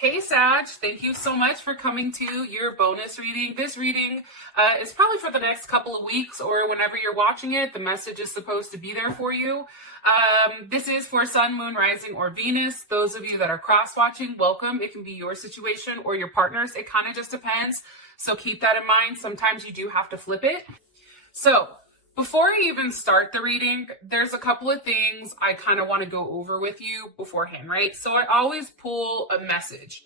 Hey Sag, thank you so much for coming to your bonus reading. This reading is probably for the next couple of weeks or whenever you're watching it. The message is supposed to be there for you. This is for Sun, Moon, Rising, or Venus. Those of you that are cross-watching, welcome. It can be your situation or your partner's. It kind of just depends. So keep that in mind. Sometimes you do have to flip it. So before I even start the reading, there's a couple of things I kind of want to go over with you beforehand, right? So I always pull a message,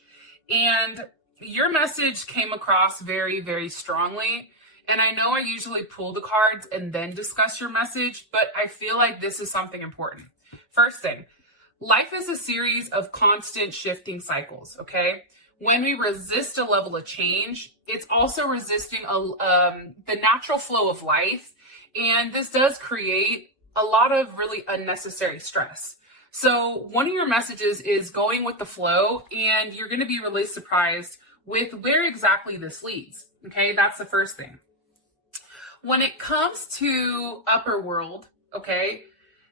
and your message came across very, very strongly. And I know I usually pull the cards and then discuss your message, but I feel like this is something important. First thing, life is a series of constant shifting cycles, okay? When we resist a level of change, it's also resisting the natural flow of life. And this does create a lot of really unnecessary stress. So one of your messages is going with the flow, and you're going to be really surprised with where exactly this leads. Okay, that's the first thing. When it comes to upper world, okay,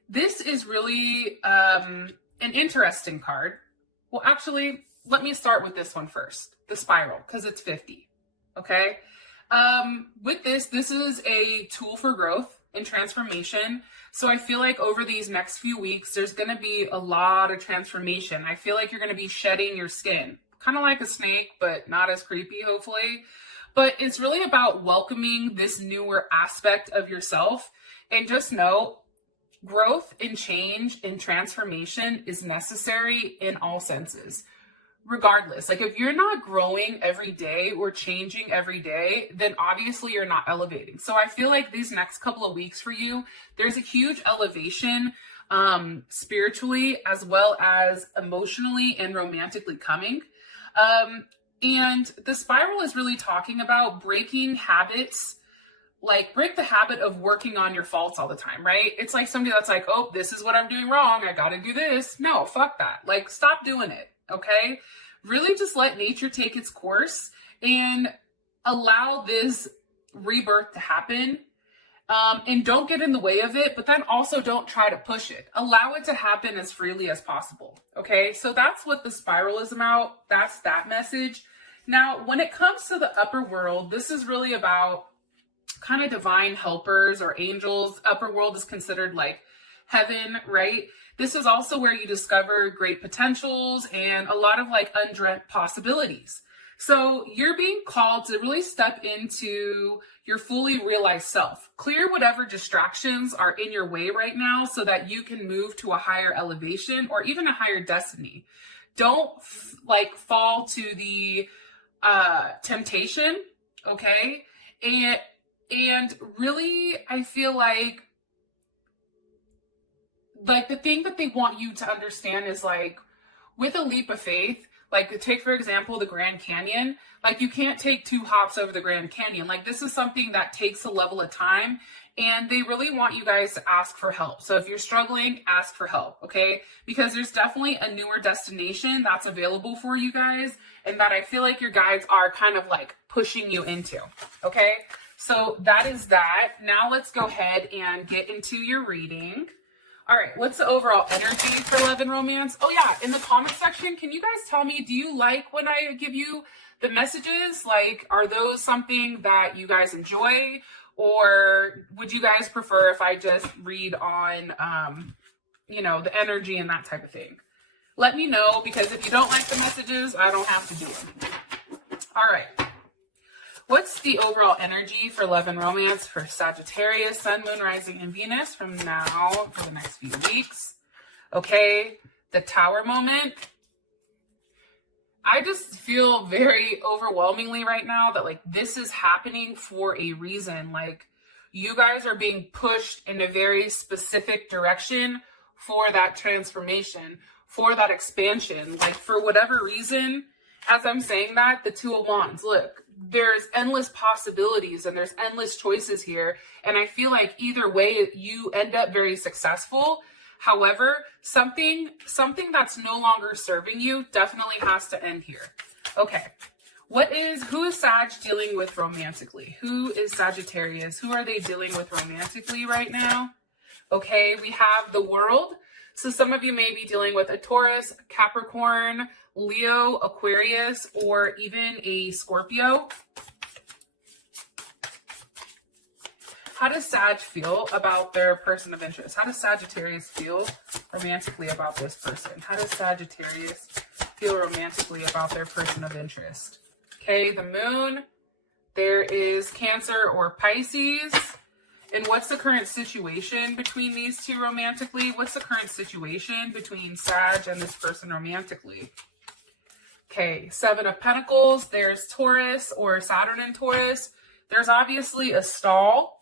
this is really an interesting card. Well, actually, let me start with this one first, the spiral, because it's 50. Okay. With this is a tool for growth and transformation. So I feel like over these next few weeks, there's going to be a lot of transformation. I feel like you're going to be shedding your skin, kind of like a snake, but not as creepy, hopefully. But it's really about welcoming this newer aspect of yourself. And just know, growth and change and transformation is necessary in all senses. Regardless, like if you're not growing every day or changing every day, then obviously you're not elevating. So I feel like these next couple of weeks for you, there's a huge elevation spiritually as well as emotionally and romantically coming. And the spiral is really talking about breaking habits, like break the habit of working on your faults all the time, right? It's like somebody that's like, oh, this is what I'm doing wrong, I gotta do this. No, fuck that. Like, stop doing it. Okay, really just let nature take its course and allow this rebirth to happen. And don't get in the way of it, but then also don't try to push it. Allow it to happen as freely as possible. Okay, so that's what the spiral is about. That's that message. Now, when it comes to the upper world, this is really about kind of divine helpers or angels. Upper world is considered like heaven, right? This is also where you discover great potentials and a lot of like undreamt possibilities. So you're being called to really step into your fully realized self. Clear whatever distractions are in your way right now so that you can move to a higher elevation or even a higher destiny. Don't fall to the temptation, okay? And really, I feel like the thing that they want you to understand is like with a leap of faith, like take for example the Grand Canyon, like you can't take 2 hops over the Grand Canyon. Like this is something that takes a level of time, and they really want you guys to ask for help. So if you're struggling, ask for help, okay? Because there's definitely a newer destination that's available for you guys, and that I feel like your guides are kind of like pushing you into, okay? So that is that. Now let's go ahead and get into your reading. All right, what's the overall energy for love and romance? Oh yeah, in the comment section, can you guys tell me, do you like when I give you the messages? Like, are those something that you guys enjoy? Or would you guys prefer if I just read on, the energy and that type of thing? Let me know, because if you don't like the messages, I don't have to do them. All right. What's the overall energy for love and romance for Sagittarius, Sun, Moon, Rising, and Venus from now for the next few weeks? Okay, the Tower moment. I just feel very overwhelmingly right now that like this is happening for a reason. Like you guys are being pushed in a very specific direction for that transformation, for that expansion. Like for whatever reason, as I'm saying that, the Two of Wands, look, there's endless possibilities and there's endless choices here. And I feel like either way, you end up very successful. However, something that's no longer serving you definitely has to end here. Okay. Who is Sag dealing with romantically? Who is Sagittarius? Who are they dealing with romantically right now? Okay, we have the World. So some of you may be dealing with a Taurus, Capricorn, Leo, Aquarius, or even a Scorpio. How does Sag feel about their person of interest? How does Sagittarius feel romantically about this person? How does Sagittarius feel romantically about their person of interest? Okay, the moon, there is Cancer or Pisces. And what's the current situation between these two romantically? What's the current situation between Sag and this person romantically? Okay, Seven of Pentacles, there's Taurus or Saturn in Taurus. There's obviously a stall.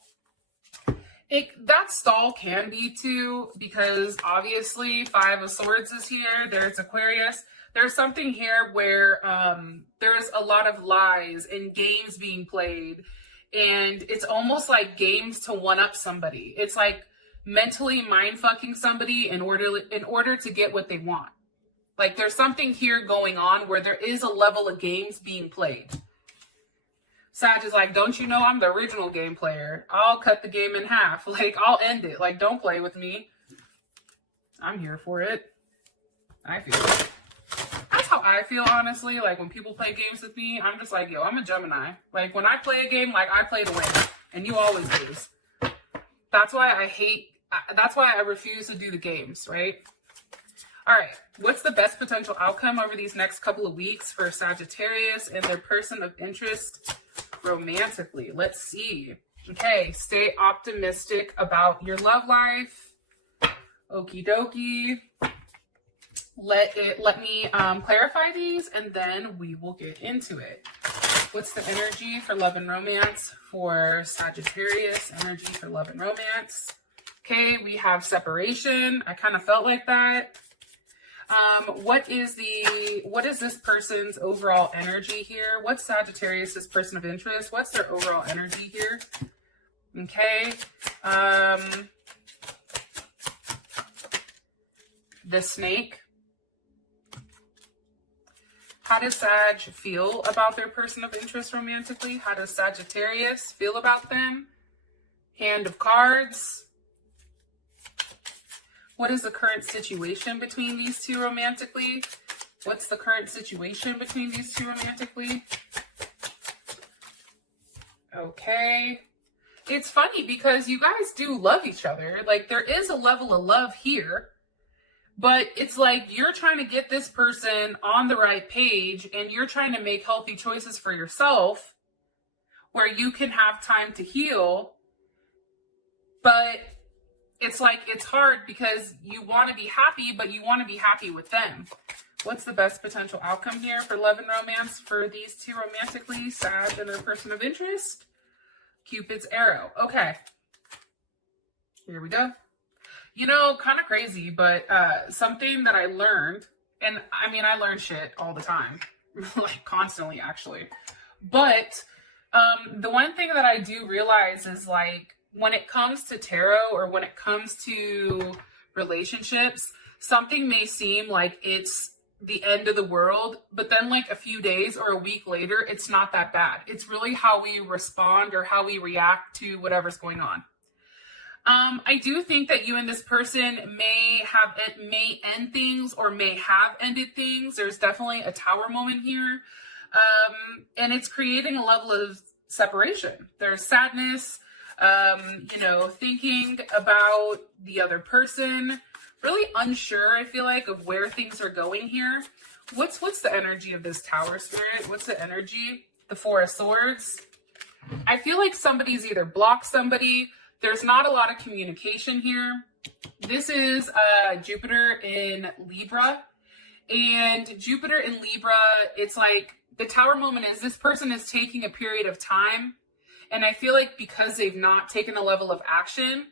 That stall can be too, because obviously Five of Swords is here. There's Aquarius. There's something here where there's a lot of lies and games being played. And it's almost like games to one-up somebody. It's like mentally mind-fucking somebody in order to get what they want. Like there's something here going on where there is a level of games being played. Sag is like, don't you know I'm the original game player? I'll cut the game in half. Like, I'll end it. Like, don't play with me. I'm here for it. I feel it. That's how I feel, honestly. Like, when people play games with me, I'm just like, yo, I'm a Gemini. Like, when I play a game, like, I play to win. And you always lose. That's why I refuse to do the games, right? All right. What's the best potential outcome over these next couple of weeks for Sagittarius and their person of interest romantically? Let's see. Okay, stay optimistic about your love life. Okie dokie. Let me clarify these, and then we will get into it. What's the energy for love and romance for Sagittarius? Energy for love and romance. Okay, we have separation. I kind of felt like that. What is this person's overall energy here? What's Sagittarius' person of interest? What's their overall energy here? Okay. The snake. How does Sag feel about their person of interest romantically? How does Sagittarius feel about them? Hand of Cards. What is the current situation between these two romantically? What's the current situation between these two romantically? Okay. It's funny because you guys do love each other. Like, there is a level of love here. But it's like you're trying to get this person on the right page and you're trying to make healthy choices for yourself where you can have time to heal. But it's like it's hard because you want to be happy, but you want to be happy with them. What's the best potential outcome here for love and romance for these two romantically, Sag and their person of interest? Cupid's arrow. Okay. Here we go. You know, kind of crazy, but something that I learned, and I mean, I learn shit all the time, like constantly, actually. But the one thing that I do realize is, like, when it comes to tarot or when it comes to relationships, something may seem like it's the end of the world, but then like a few days or a week later, it's not that bad. It's really how we respond or how we react to whatever's going on. I do think that you and this person may end things or may have ended things. There's definitely a tower moment here. And it's creating a level of separation. There's sadness, thinking about the other person, really unsure, I feel like, of where things are going here. What's the energy of this tower spirit? What's the energy? The Four of Swords. I feel like somebody's either blocked somebody. There's not a lot of communication here. This is Jupiter in Libra. And Jupiter in Libra, it's like the tower moment is this person is taking a period of time. And I feel like because they've not taken a level of action,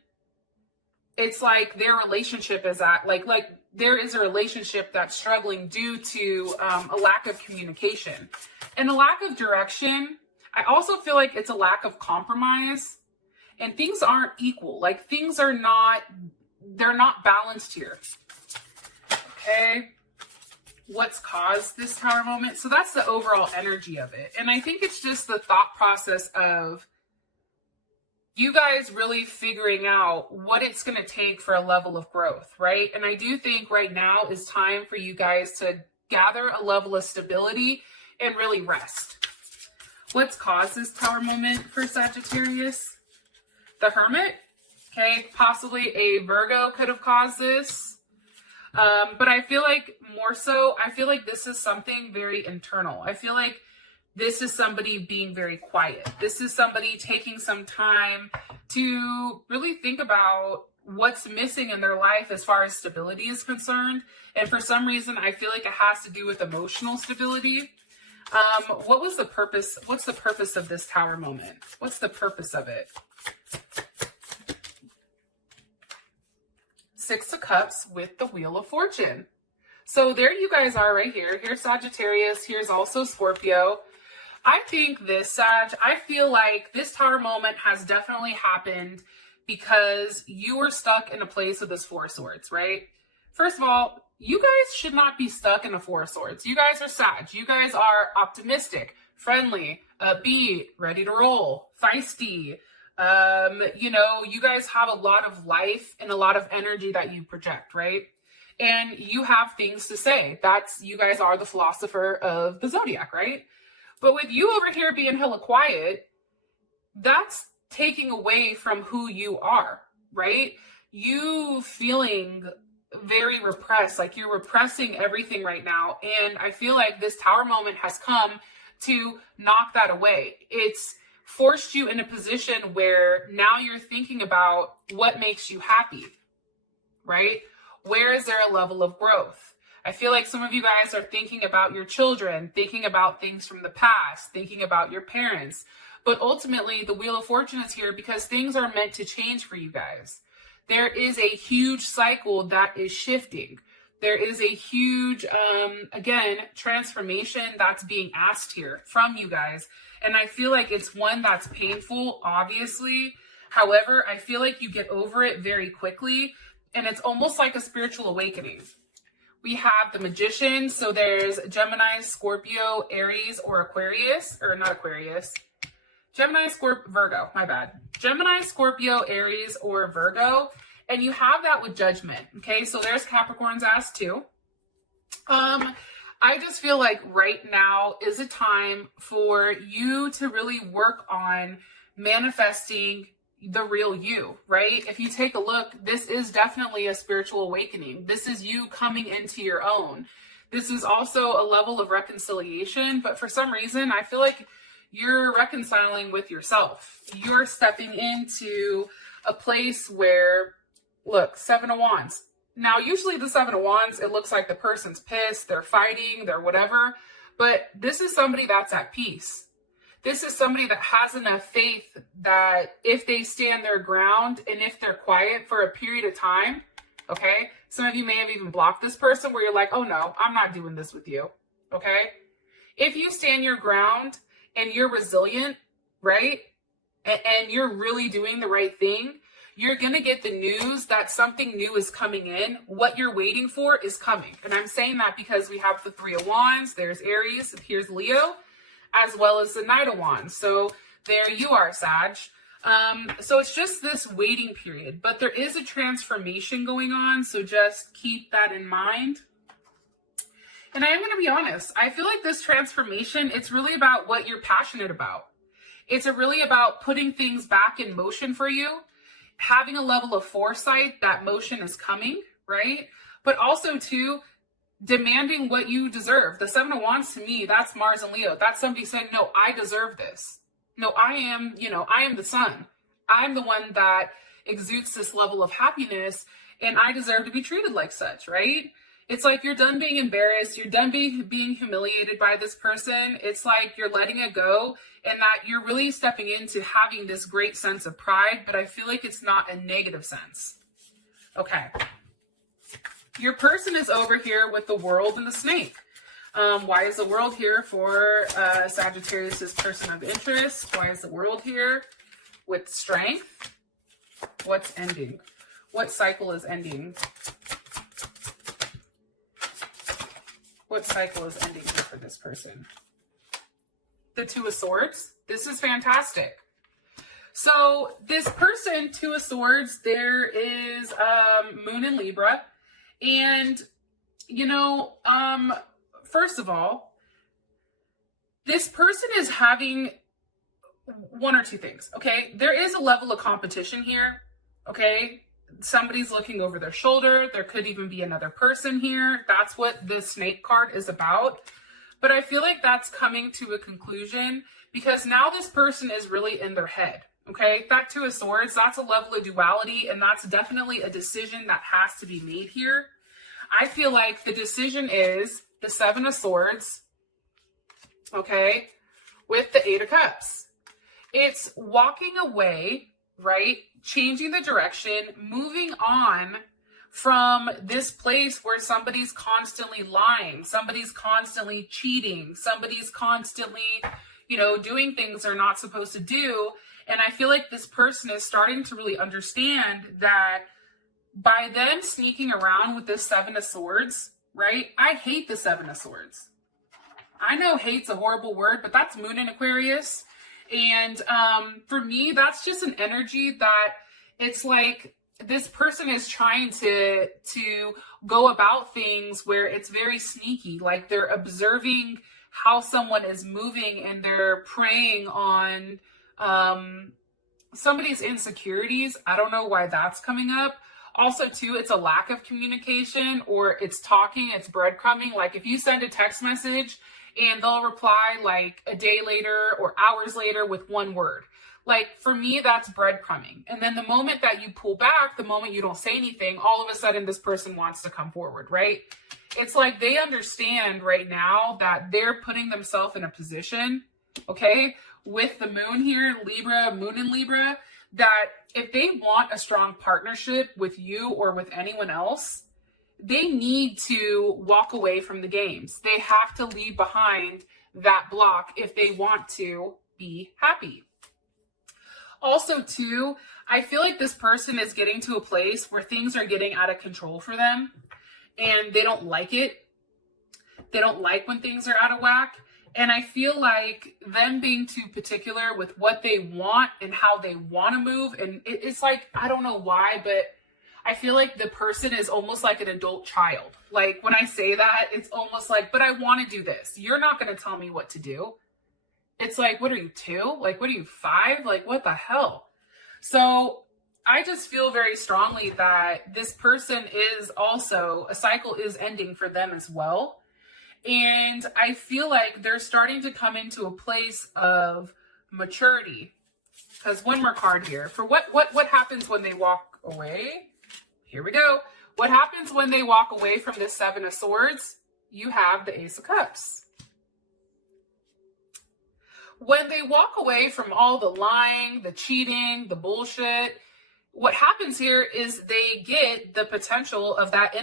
it's like their relationship is at like there is a relationship that's struggling due to a lack of communication and a lack of direction. I also feel like it's a lack of compromise. And things aren't equal. Like, things are not, they're not balanced here. Okay. What's caused this tower moment? So that's the overall energy of it. And I think it's just the thought process of you guys really figuring out what it's going to take for a level of growth, right? And I do think right now is time for you guys to gather a level of stability and really rest. What's caused this Tower moment for Sagittarius? The Hermit. Okay, possibly a Virgo could have caused this. But I feel like more so, I feel like this is something very internal. I feel like this is somebody being very quiet. This is somebody taking some time to really think about what's missing in their life as far as stability is concerned. And for some reason, I feel like it has to do with emotional stability. What was the purpose? What's the purpose of this Tower moment? What's the purpose of it? Six of Cups with the Wheel of Fortune. So there you guys are right here. Here's Sagittarius. Here's also Scorpio. I think this, Sag, I feel like this Tower moment has definitely happened because you were stuck in a place with this Four of Swords, right? First of all, you guys should not be stuck in a Four of Swords. You guys are Sag. You guys are optimistic, friendly, upbeat, ready to roll, feisty. You know, you guys have a lot of life and a lot of energy that you project, right? And you have things to say. You guys are the philosopher of the zodiac, right? But with you over here being hella quiet, that's taking away from who you are, right? You feeling very repressed, like you're repressing everything right now. And I feel like this Tower moment has come to knock that away. It's forced you in a position where now you're thinking about what makes you happy, right? Where is there a level of growth? I feel like some of you guys are thinking about your children, thinking about things from the past, thinking about your parents. But ultimately, the Wheel of Fortune is here because things are meant to change for you guys. There is a huge cycle that is shifting. There is a huge, again, transformation that's being asked here from you guys. And I feel like it's one that's painful, obviously. However, I feel like you get over it very quickly. And it's almost like a spiritual awakening. We have the Magician. So there's Gemini, Scorpio, Aries, or Aquarius. Or not Aquarius. Gemini, Scorpio, Virgo. My bad. Gemini, Scorpio, Aries, or Virgo. And you have that with Judgment. Okay, so there's Capricorn's ass too. I just feel like right now is a time for you to really work on manifesting the real you, right? If you take a look, this is definitely a spiritual awakening. This is you coming into your own. This is also a level of reconciliation, but for some reason, I feel like you're reconciling with yourself. You're stepping into a place where, look, Seven of Wands. Now, usually the Seven of Wands, it looks like the person's pissed, they're fighting, they're whatever, but this is somebody that's at peace. This is somebody that has enough faith that if they stand their ground and if they're quiet for a period of time, okay? Some of you may have even blocked this person where you're like, oh no, I'm not doing this with you, okay? If you stand your ground and you're resilient, right? And you're really doing the right thing, you're going to get the news that something new is coming in. What you're waiting for is coming. And I'm saying that because we have the Three of Wands, there's Aries, here's Leo, as well as the Knight of Wands. So there you are, Sag. So it's just this waiting period, but there is a transformation going on. So just keep that in mind. And I am going to be honest. I feel like this transformation, it's really about what you're passionate about. It's really about putting things back in motion for you, having a level of foresight that motion is coming, right? But also too, demanding what you deserve. The Seven of Wands to me, that's Mars and Leo. That's somebody saying, no, I deserve this. No, I am the sun. I'm the one that exudes this level of happiness and I deserve to be treated like such, right? It's like you're done being embarrassed. You're done being humiliated by this person. It's like you're letting it go and that you're really stepping into having this great sense of pride, but I feel like it's not a negative sense. Okay. Your person is over here with the World and the Snake. Why is the World here for Sagittarius' person of interest? Why is the World here with Strength? What's ending? What cycle is ending? What cycle is ending here for this person? The Two of Swords. This is fantastic. So this person, Two of Swords, there is Moon in Libra. And, first of all, this person is having one or two things, okay? There is a level of competition here, okay? Somebody's looking over their shoulder. There could even be another person here. That's what the snake card is about. But I feel like that's coming to a conclusion because now this person is really in their head, okay? That Two of Swords, that's a level of duality, and that's definitely a decision that has to be made here. I feel like the decision is the Seven of Swords, okay, with the Eight of Cups. It's walking away, right? Changing the direction, moving on from this place where somebody's constantly lying, somebody's constantly cheating, somebody's constantly, you know, doing things they're not supposed to do. And I feel like this person is starting to really understand that by them sneaking around with this Seven of Swords, right? I hate the Seven of Swords. I know hate's a horrible word, but that's Moon in Aquarius. And for me, that's just an energy that it's like this person is trying to go about things where it's very sneaky. Like they're observing how someone is moving and they're preying on somebody's insecurities. I don't know why that's coming up. Also, too, it's a lack of communication, or it's talking, it's breadcrumbing. Like if you send a text message and they'll reply like a day later or hours later with one word. Like for me, that's breadcrumbing. And then the moment that you pull back, the moment you don't say anything, all of a sudden this person wants to come forward, right? It's like they understand right now that they're putting themselves in a position, okay, with the moon here, Libra, moon in Libra, that if they want a strong partnership with you or with anyone else, they need to walk away from the games. They have to leave behind that block if they want to be happy. Also, too, I feel like this person is getting to a place where things are getting out of control for them and they don't like it. They don't like when things are out of whack. And I feel like them being too particular with what they want and how they want to move. And it's like, I don't know why, but I feel like the person is almost like an adult child. Like when I say that, it's almost like, but I want to do this. You're not going to tell me what to do. It's like, what are you, 2? Like, what are you, 5? Like, what the hell? So I just feel very strongly that this person is also, a cycle is ending for them as well. And I feel like they're starting to come into a place of maturity. Because one more card here. For what happens when they walk away? Here we go. What happens when they walk away from this Seven of Swords? You have the Ace of Cups. When they walk away from all the lying, the cheating, the bullshit, what happens here is they get the potential of that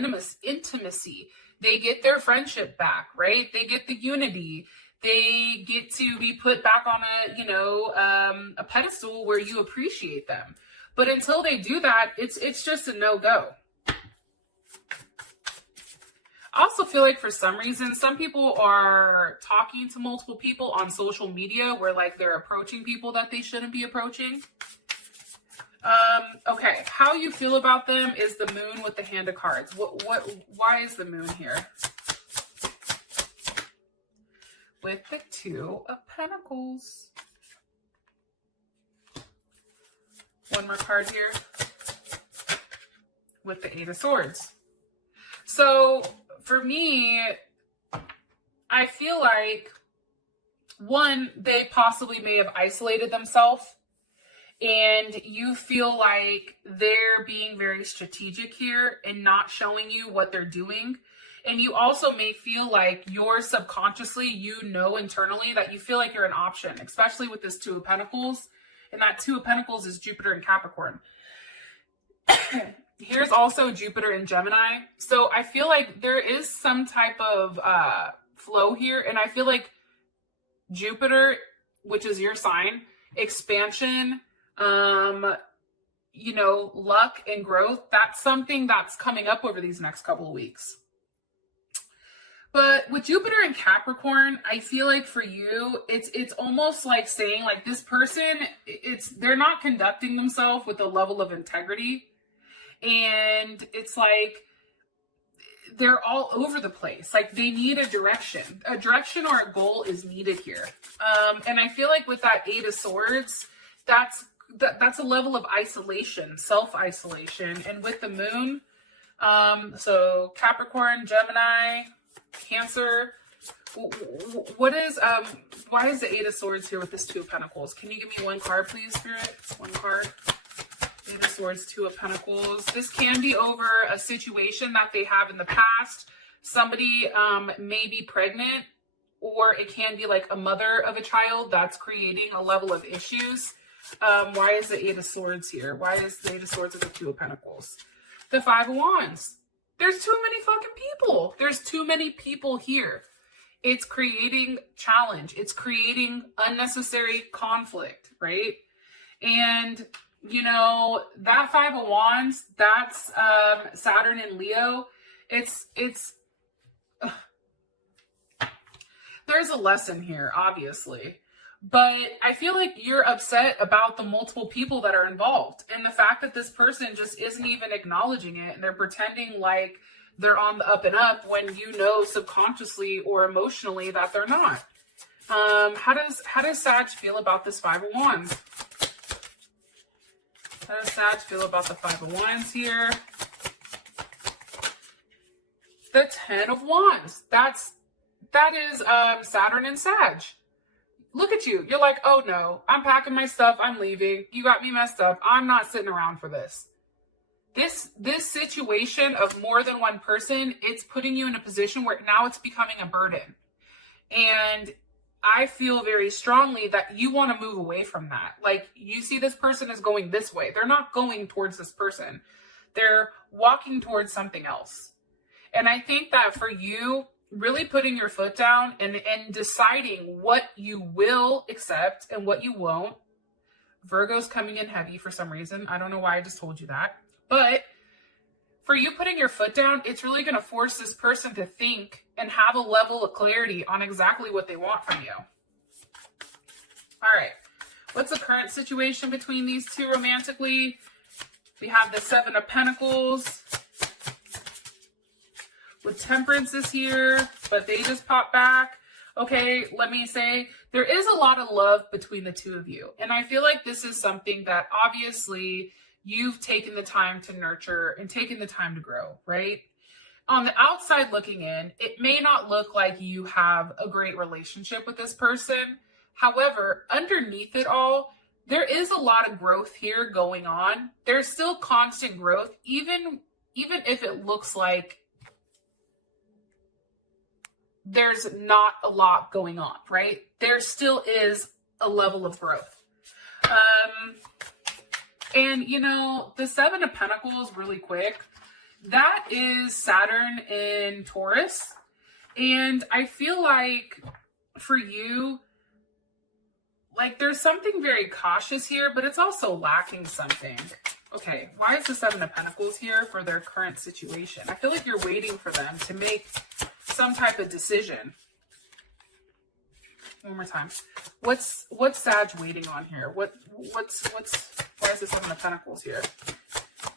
intimacy. They get their friendship back, right? They get the unity. They get to be put back on a pedestal where you appreciate them. But until they do that, it's just a no-go. I also feel like for some reason, some people are talking to multiple people on social media where like they're approaching people that they shouldn't be approaching. Okay, how you feel about them is the moon with the hand of cards. Why is the moon here? With the Two of Pentacles. One more card here. With the Eight of Swords. So, for me, I feel like, one, they possibly may have isolated themselves. And you feel like they're being very strategic here and not showing you what they're doing. And you also may feel like you're subconsciously, you know internally that you feel like you're an option, especially with this Two of Pentacles. And that Two of Pentacles is Jupiter and Capricorn. Here's also Jupiter and Gemini. So I feel like there is some type of flow here. And I feel like Jupiter, which is your sign, expansion, luck and growth, that's something that's coming up over these next couple of weeks. But with Jupiter and Capricorn, I feel like for you, it's almost like saying like this person, they're not conducting themselves with a level of integrity. And it's like they're all over the place. Like they need a direction or a goal is needed here. And I feel like with that Eight of Swords, that's a level of isolation, self-isolation. And with the moon, so Capricorn, Gemini, Cancer, what is, why is the Eight of Swords here with this Two of Pentacles? Can you give me one card, please, Spirit? One card. Eight of Swords, Two of Pentacles. This can be over a situation that they have in the past. Somebody may be pregnant, or it can be like a mother of a child that's creating a level of issues. Why is the Eight of Swords here? Why is the Eight of Swords with the Two of Pentacles? The Five of Wands. There's too many fucking people. There's too many people here. It's creating challenge. It's creating unnecessary conflict, right? And, you know, that Five of Wands, that's Saturn and Leo. There's a lesson here, obviously. But I feel like you're upset about the multiple people that are involved. And the fact that this person just isn't even acknowledging it. And they're pretending like they're on the up and up when you know subconsciously or emotionally that they're not. How does Sag feel about this Five of Wands? How does Sag feel about the Five of Wands here? The Ten of Wands. That is Saturn and Sag. Look at you. You're like, oh no, I'm packing my stuff. I'm leaving. You got me messed up. I'm not sitting around for this. This situation of more than one person, it's putting you in a position where now it's becoming a burden. And I feel very strongly that you want to move away from that. Like you see this person is going this way. They're not going towards this person. They're walking towards something else. And I think that for you, really putting your foot down and deciding what you will accept and what you won't. Virgo's coming in heavy for some reason. I don't know why I just told you that. But for you putting your foot down, it's really going to force this person to think and have a level of clarity on exactly what they want from you. All right. What's the current situation between these two romantically? We have the Seven of Pentacles with Temperance is here, but they just popped back. Okay, let me say, there is a lot of love between the two of you. And I feel like this is something that obviously you've taken the time to nurture and taken the time to grow, right? On the outside looking in, it may not look like you have a great relationship with this person. However, underneath it all, there is a lot of growth here going on. There's still constant growth, even if it looks like there's not a lot going on, right? There still is a level of growth. And, you know, the Seven of Pentacles, really quick, that is Saturn in Taurus. And I feel like for you, like there's something very cautious here, but it's also lacking something. Okay, why is the Seven of Pentacles here for their current situation? I feel like you're waiting for them to make some type of decision. One more time. What's Sag waiting on here? Why is the Seven of Pentacles here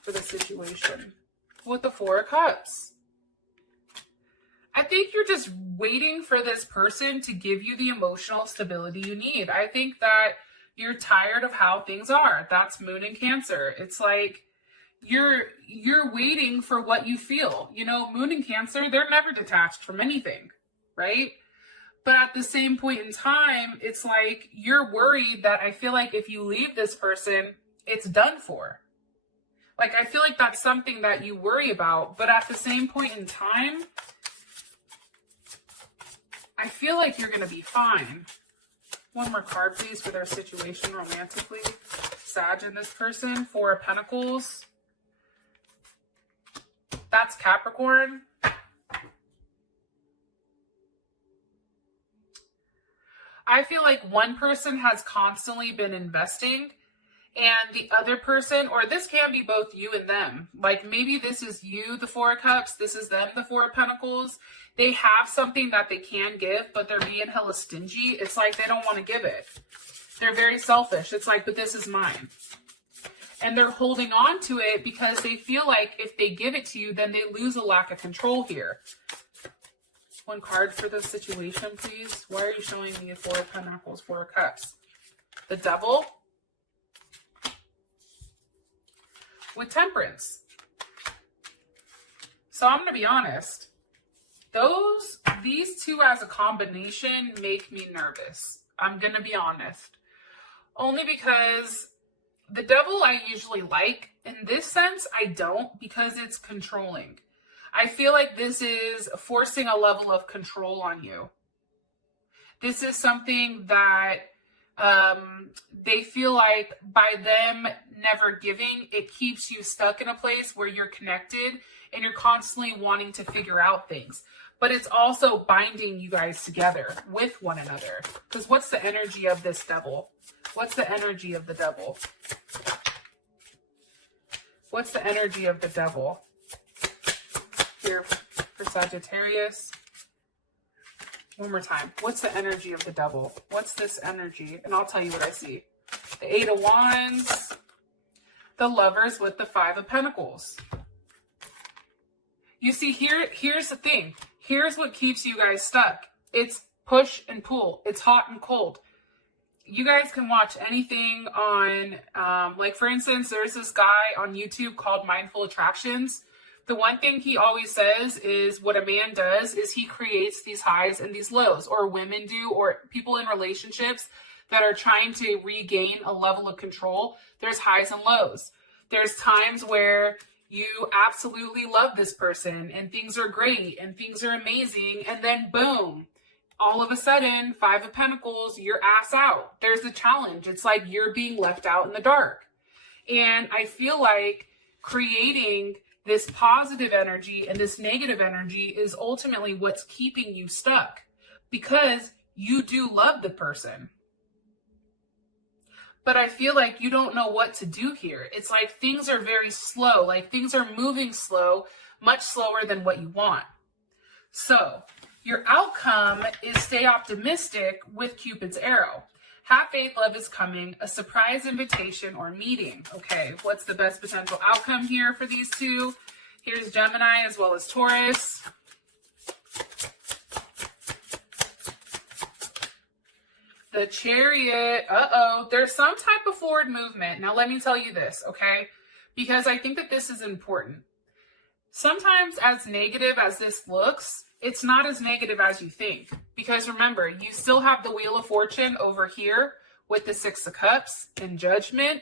for the situation? With the Four of Cups. I think you're just waiting for this person to give you the emotional stability you need. I think that you're tired of how things are. That's Moon in Cancer. It's like you're waiting for what you feel. You know, Moon in Cancer, they're never detached from anything, right? But at the same point in time, it's like you're worried that I feel like if you leave this person, it's done for. Like, I feel like that's something that you worry about. But at the same point in time, I feel like you're going to be fine. One more card, please, for their situation romantically. Sag and this person. Four of Pentacles. That's Capricorn. I feel like one person has constantly been investing and the other person, or this can be both you and them. Like maybe this is you, the Four of Cups. This is them, the Four of Pentacles. They have something that they can give, but they're being hella stingy. It's like they don't want to give it. They're very selfish. It's like, but this is mine. And they're holding on to it because they feel like if they give it to you, then they lose a lack of control here. One card for the situation, please. Why are you showing me 4 of Pentacles, 4 of Cups? The Devil with Temperance. So I'm going to be honest. These two as a combination make me nervous. I'm going to be honest. Only because the Devil I usually like. In this sense, I don't, because it's controlling. I feel like this is forcing a level of control on you. This is something that they feel like by them never giving, it keeps you stuck in a place where you're connected and you're constantly wanting to figure out things. But it's also binding you guys together with one another. Because what's the energy of this Devil? What's the energy of the Devil? What's the energy of the Devil? Here for Sagittarius. One more time. What's the energy of the Devil? What's this energy? And I'll tell you what I see. The 8 of Wands. The Lovers with the 5 of Pentacles. You see, here's the thing. Here's what keeps you guys stuck. It's push and pull. It's hot and cold. You guys can watch anything on, like for instance, there's this guy on YouTube called Mindful Attractions. The one thing he always says is what a man does is he creates these highs and these lows, or women do, or people in relationships that are trying to regain a level of control. There's highs and lows. There's times where you absolutely love this person and things are great and things are amazing. And then boom, all of a sudden, 5 of Pentacles, you're ass out. There's a challenge. It's like you're being left out in the dark. And I feel like creating this positive energy and this negative energy is ultimately what's keeping you stuck, because you do love the person. But I feel like you don't know what to do here. It's like things are very slow, like things are moving slow, much slower than what you want. So your outcome is stay optimistic with Cupid's arrow. Have faith, love is coming, a surprise invitation or meeting. Okay, what's the best potential outcome here for these two? Here's Gemini as well as Taurus. The Chariot, there's some type of forward movement. Now, let me tell you this, okay? Because I think that this is important. Sometimes as negative as this looks, it's not as negative as you think. Because remember, you still have the Wheel of Fortune over here with the 6 of Cups and Judgment.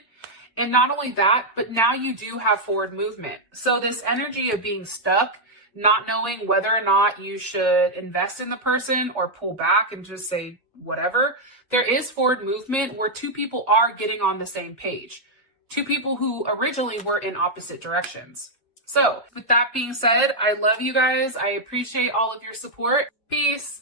And not only that, but now you do have forward movement. So this energy of being stuck, not knowing whether or not you should invest in the person or pull back and just say whatever, there is forward movement where 2 people are getting on the same page. 2 people who originally were in opposite directions. So with that being said, I love you guys. I appreciate all of your support. Peace.